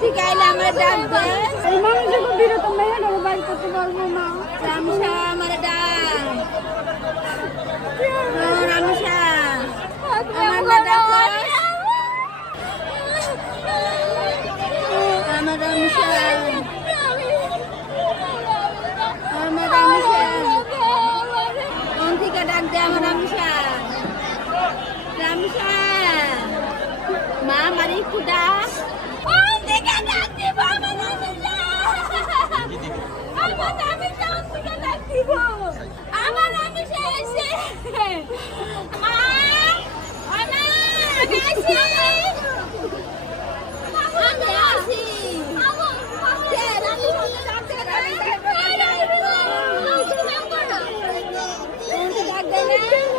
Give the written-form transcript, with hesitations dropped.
ঠিক আইলে আমার ডাক দে এই মানুষ যখন বিরত মেয়ে বাইর করতে পারবো না। রামসা আমার ডাক রামসা আমার ডাক আমার রামসা আমার রামসা কোন থেকে ডাক দে আমার রামসা রামসা মা আমার একটু ডাক কোন থেকে ডাক দিব আমার রামসা আমার রামসা কোন থেকে ডাক দিব আমার রামসা এসে মা আমি আসি আমি আসি ডাক দে না